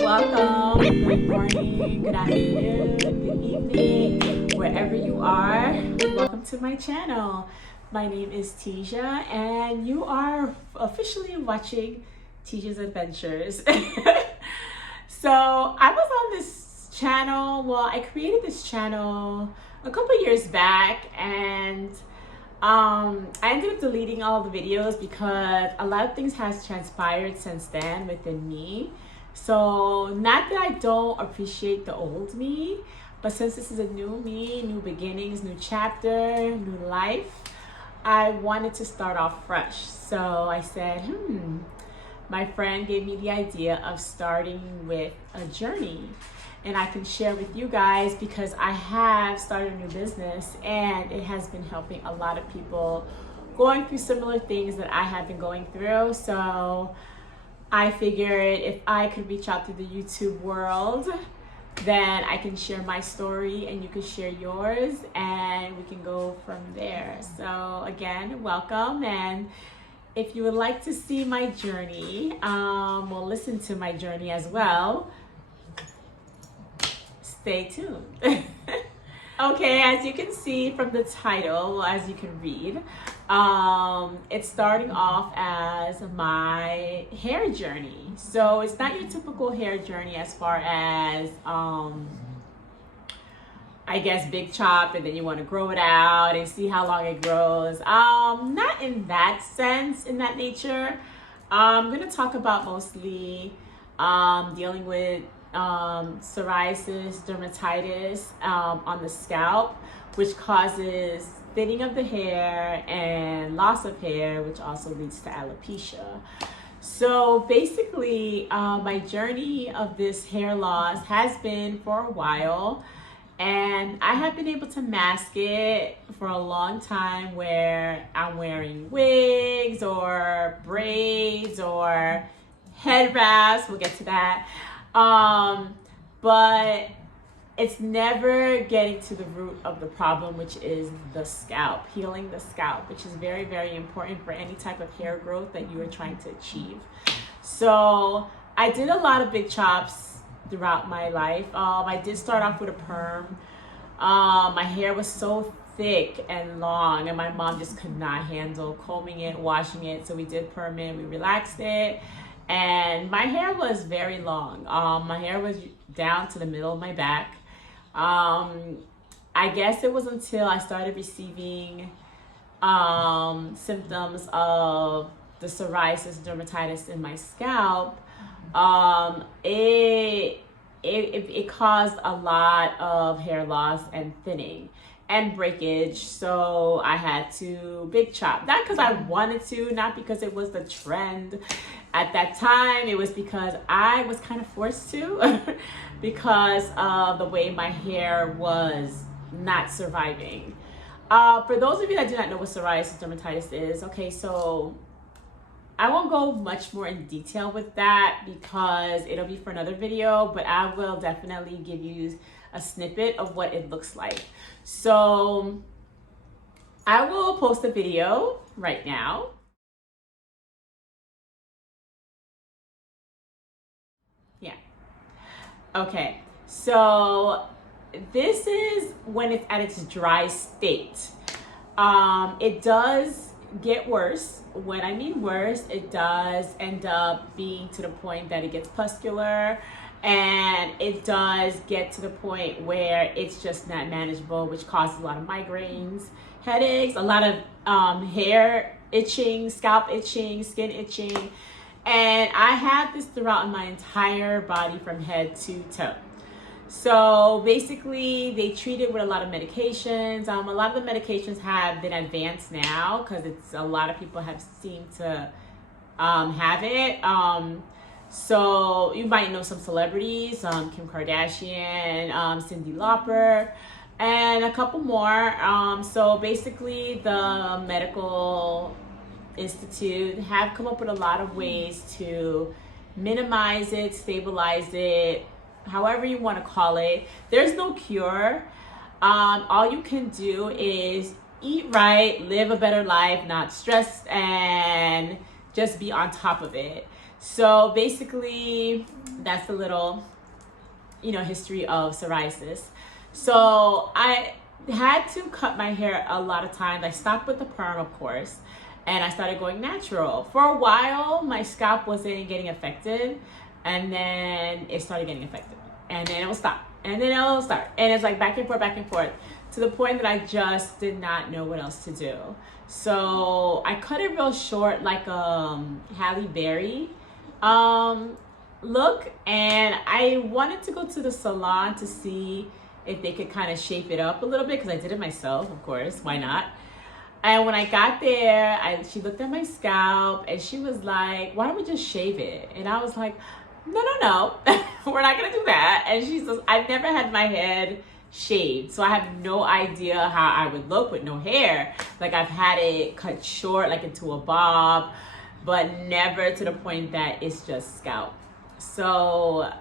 Welcome, good morning, good afternoon, good evening, wherever you are. Welcome to my channel. My name is Tisha, and you are officially watching Tisha's Adventures. So I was on this channel, I created this channel a couple years back, and I ended up deleting all the videos because a lot of things has transpired since then within me. So not that I don't appreciate the old me, but since this is a new me, new beginnings, new chapter, new life, I wanted to start off fresh. So I said, my friend gave me the idea of starting with a journey. And I can share with you guys because I have started a new business and it has been helping a lot of people going through similar things that I have been going through. So I figured if I could reach out to the YouTube world, then I can share my story and you can share yours and we can go from there. So again, welcome. And if you would like to see my journey, listen to my journey as well, stay tuned. Okay, as you can see from the title, as you can read, it's starting off as my hair journey. So it's not your typical hair journey as far as, I guess, big chop and then you want to grow it out and see how long it grows. Not in that sense, in that nature. I'm going to talk about mostly dealing with psoriasis, dermatitis on the scalp, which causes thinning of the hair and loss of hair, which also leads to alopecia. So basically, my journey of this hair loss has been for a while, and I have been able to mask it for a long time where I'm wearing wigs or braids or head wraps. We'll get to that. But it's never getting to the root of the problem, which is the scalp, healing the scalp, which is very, very important for any type of hair growth that you are trying to achieve. So I did a lot of big chops throughout my life. I did start off with a perm. My hair was so thick and long and my mom just could not handle combing it, washing it. So we did perm it, we relaxed it. And my hair was very long. My hair was down to the middle of my back. I guess it was until I started receiving symptoms of the psoriasis, dermatitis in my scalp. It caused a lot of hair loss and thinning and breakage. So I had to big chop, not because I wanted to, not because it was the trend at that time. It was because I was kind of forced to because of the way my hair was not surviving. For those of you that do not know what psoriasis dermatitis is, okay, so I won't go much more in detail with that because it'll be for another video, but I will definitely give you a snippet of what it looks like. So I will post a video right now. Yeah. Okay. So this is when it's at its dry state. It does get worse. When I mean worse, it does end up being to the point that it gets pustular, and it does get to the point where it's just not manageable, which causes a lot of migraines, headaches, a lot of hair itching, scalp itching, skin itching. And I had this throughout my entire body from head to toe. So basically they treat it with a lot of medications. A lot of the medications have been advanced now because it's a lot of people have seemed to have it. So you might know some celebrities, Kim Kardashian, Cyndi Lauper, and a couple more. So basically the medical institute have come up with a lot of ways to minimize it, stabilize it, however you want to call it. There's no cure. All you can do is eat right, live a better life, not stressed, and just be on top of it. So basically, that's the little, history of psoriasis. So I had to cut my hair a lot of times. I stopped with the perm, of course, and I started going natural. For a while, my scalp wasn't getting affected, and then it started getting affected, and then it will stop, and then it will start, and it's like back and forth, to the point that I just did not know what else to do. So I cut it real short, like Halle Berry look, and I wanted to go to the salon to see if they could kind of shape it up a little bit, because I did it myself, of course, why not? And when I got there, she looked at my scalp and she was like, why don't we just shave it? And I was like, no, we're not gonna do that. And she says, I've never had my head shaved, so I have no idea how I would look with no hair. Like, I've had it cut short, like into a bob, but never to the point that it's just scalp. So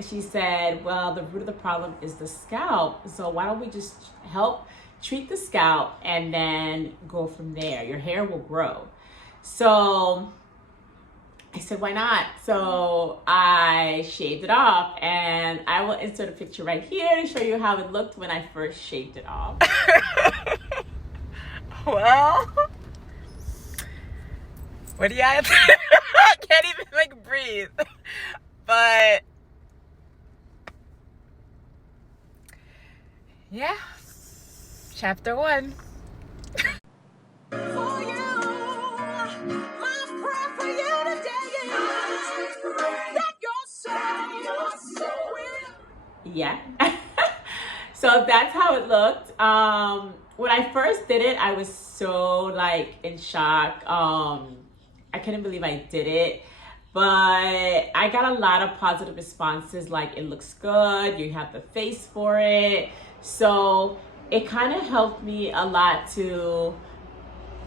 she said, well, the root of the problem is the scalp, so why don't we just help treat the scalp and then go from there? Your hair will grow. So I said, why not? So I shaved it off, and I will insert a picture right here to show you how it looked when I first shaved it off. Well, what do you have? I can't even breathe. But yeah, chapter 1. Yeah. So that's how it looked. When I first did it, I was so like in shock. I couldn't believe I did it, but I got a lot of positive responses, like it looks good, you have the face for it. So it kind of helped me a lot to,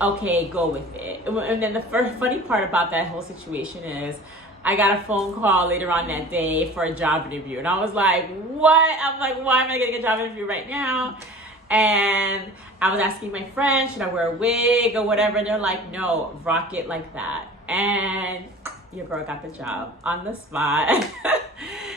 okay, go with it. And then the first funny part about that whole situation is I got a phone call later on that day for a job interview, and I was like, what? I'm like, why am I getting a job interview right now? And I was asking my friends, should I wear a wig or whatever? And they're like, no, rock it like that. And your girl got the job on the spot.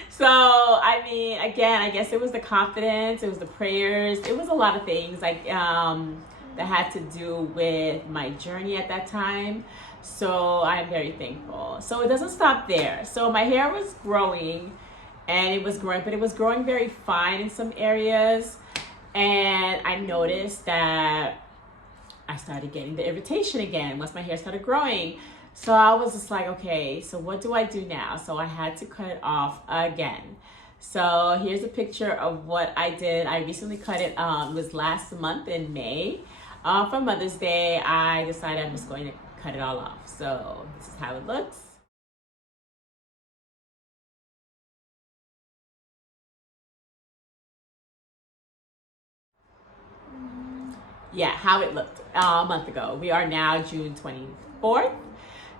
So, I mean, again, I guess it was the confidence, it was the prayers, it was a lot of things like that had to do with my journey at that time. So I'm very thankful. So it doesn't stop there. So my hair was growing, and it was growing, but it was growing very fine in some areas. And I noticed that I started getting the irritation again once my hair started growing. So I was just like, okay, so what do I do now? So I had to cut it off again. So here's a picture of what I did. I recently cut it, it was last month in May. For Mother's Day, I decided I'm just going to cut it all off. So this is how it looks. Yeah, how it looked a month ago. We are now June 24th.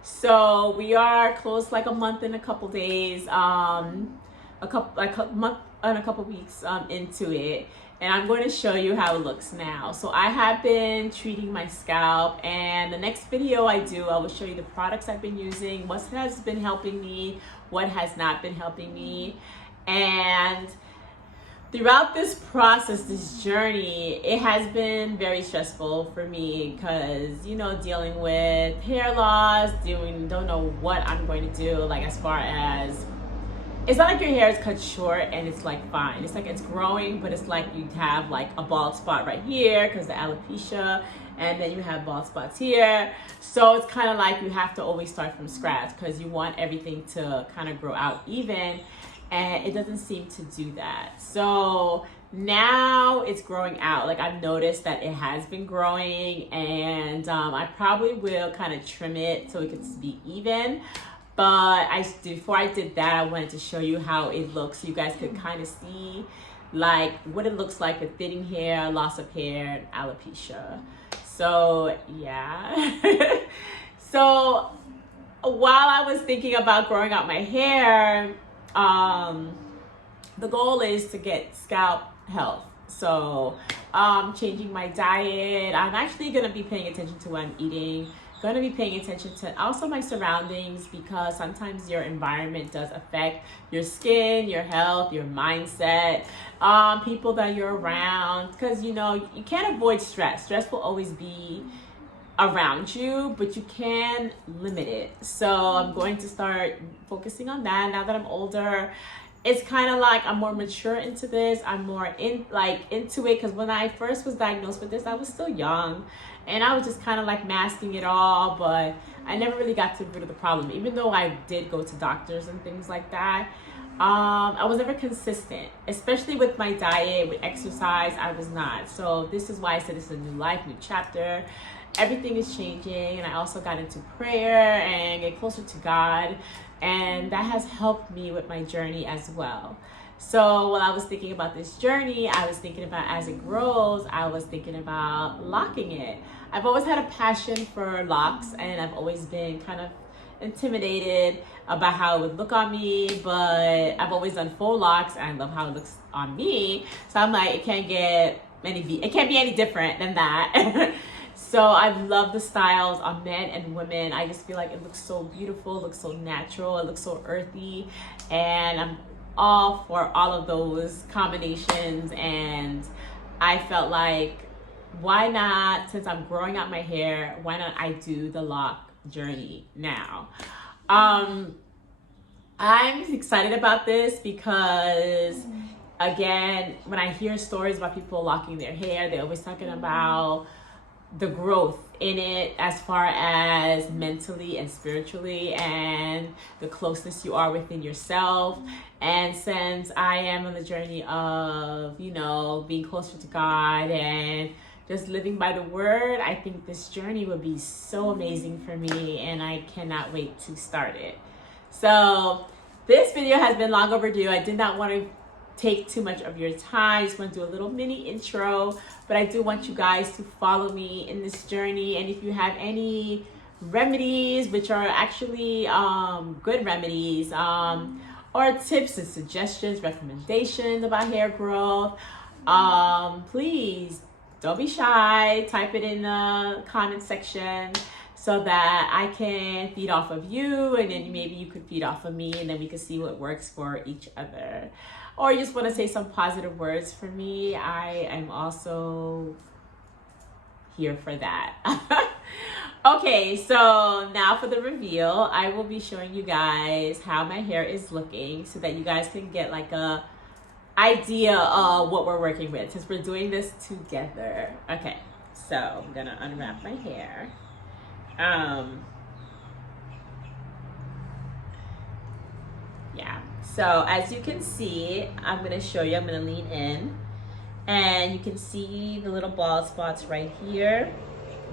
So we are close like a month and a couple days, a month and a couple weeks into it. And I'm going to show you how it looks now. So I have been treating my scalp, and the next video I do, I will show you the products I've been using, what has been helping me, what has not been helping me. And throughout this process, this journey, it has been very stressful for me because, dealing with hair loss, don't know what I'm going to do, like as far as, it's not like your hair is cut short and it's like fine. It's like it's growing, but it's like you have like a bald spot right here because the alopecia, and then you have bald spots here. So it's kind of like you have to always start from scratch because you want everything to kind of grow out even, and it doesn't seem to do that. So now it's growing out. Like I've noticed that it has been growing, and I probably will kind of trim it so it can be even. But before I did that, I wanted to show you how it looks so you guys could kind of see like what it looks like with thinning hair, loss of hair, and alopecia. So yeah. So while I was thinking about growing out my hair, the goal is to get scalp health. So changing my diet. I'm actually going to be paying attention to what I'm eating, going to be paying attention to also my surroundings, because sometimes your environment does affect your skin, your health, your mindset, people that you're around, because you know you can't avoid stress. Stress will always be around you, but you can limit it. So I'm going to start focusing on that now that I'm older. It's kind of like I'm more mature into this. I'm more into it, because when I first was diagnosed with this, I was still young and I was just kind of like masking it all, but I never really got to the root of the problem. Even though I did go to doctors and things like that, I was never consistent, especially with my diet, with exercise. I was not. So this is why I said this is a new life, new chapter. Everything is changing, and I also got into prayer and get closer to God, and that has helped me with my journey as well. So while I was thinking about this journey, I was thinking about, as it grows, I was thinking about locking it. I've always had a passion for locks, and I've always been kind of intimidated about how it would look on me, but I've always done full locks and I love how it looks on me. So I'm like, it can't be any different than that. So I love the styles on men and women. I just feel like it looks so beautiful, it looks so natural, it looks so earthy, and I'm all for all of those combinations. And I felt like, why not, since I'm growing out my hair, why not I do the lock journey now? I'm excited about this because, again, when I hear stories about people locking their hair, they're always talking about the growth in it, as far as mentally and spiritually, and the closeness you are within yourself. And since I am on the journey of, you know, being closer to God and just living by the word, I think this journey would be so amazing for me, and I cannot wait to start it. So this video has been long overdue. I did not want to take too much of your time. I just want to do a little mini intro, but I do want you guys to follow me in this journey. And if you have any remedies, which are actually good remedies, or tips and suggestions, recommendations about hair growth, please don't be shy. Type it in the comment section so that I can feed off of you, and then maybe you could feed off of me, and then we can see what works for each other. Or you just want to say some positive words for me, I am also here for that. Okay, so now for the reveal. I will be showing you guys how my hair is looking so that you guys can get like a idea of what we're working with, since we're doing this together. Okay, so I'm gonna unwrap my hair. Yeah, so as you can see, I'm going to show you, I'm going to lean in, and you can see the little bald spots right here,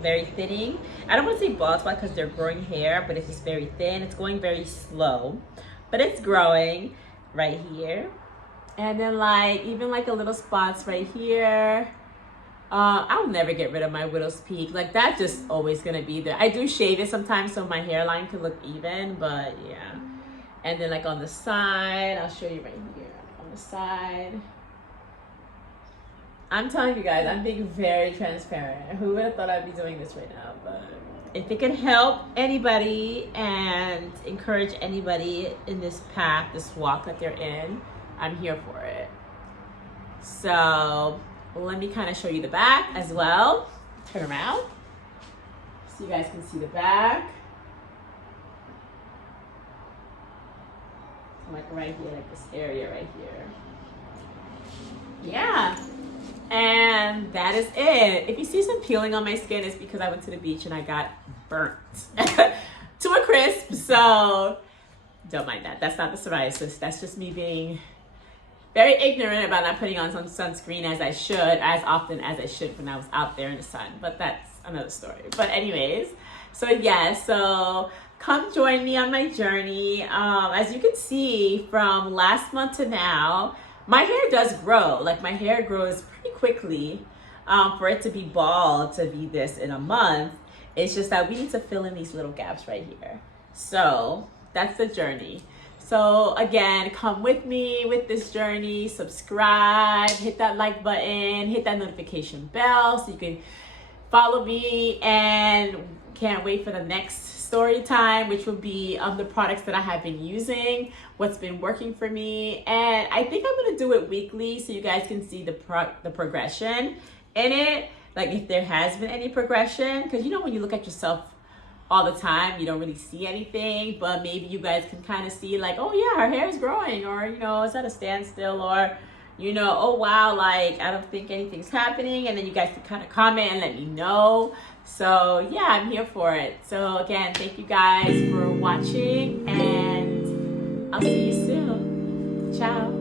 very thinning. I don't want to say bald spot because they're growing hair, but it's just very thin. It's going very slow, but it's growing right here. And then like, even like a little spots right here. I'll never get rid of my widow's peak. Like, that's just always going to be there. I do shave it sometimes so my hairline can look even, but yeah. And then like on the side, I'll show you right here on the side. I'm telling you guys, I'm being very transparent. Who would have thought I'd be doing this right now? But if it can help anybody and encourage anybody in this path, this walk that they're in, I'm here for it. So let me kind of show you the back as well. Turn around so you guys can see the back. Like right here, like this area right here. Yeah, and that is it. If you see some peeling on my skin, it's because I went to the beach and I got burnt to a crisp. So don't mind that. That's not the psoriasis. That's just me being very ignorant about not putting on some sunscreen as I should, as often as I should when I was out there in the sun. But that's another story. But anyways, so yeah, so come join me on my journey. As you can see, from last month to now, my hair does grow. Like, my hair grows pretty quickly. For it to be bald, to be this in a month, it's just that we need to fill in these little gaps right here. So that's the journey. So again, come with me with this journey. Subscribe, hit that like button, hit that notification bell so you can follow me, and can't wait for the next story time, which will be the products that I have been using, what's been working for me. And I think I'm gonna do it weekly so you guys can see the progression in it, like if there has been any progression, because you know when you look at yourself all the time you don't really see anything, but maybe you guys can kind of see like, oh yeah, her hair is growing, or you know, it's at a standstill, or you know, oh wow, like I don't think anything's happening, and then you guys can kind of comment and let me know. So yeah, I'm here for it. So again, thank you guys for watching, and I'll see you soon. Ciao.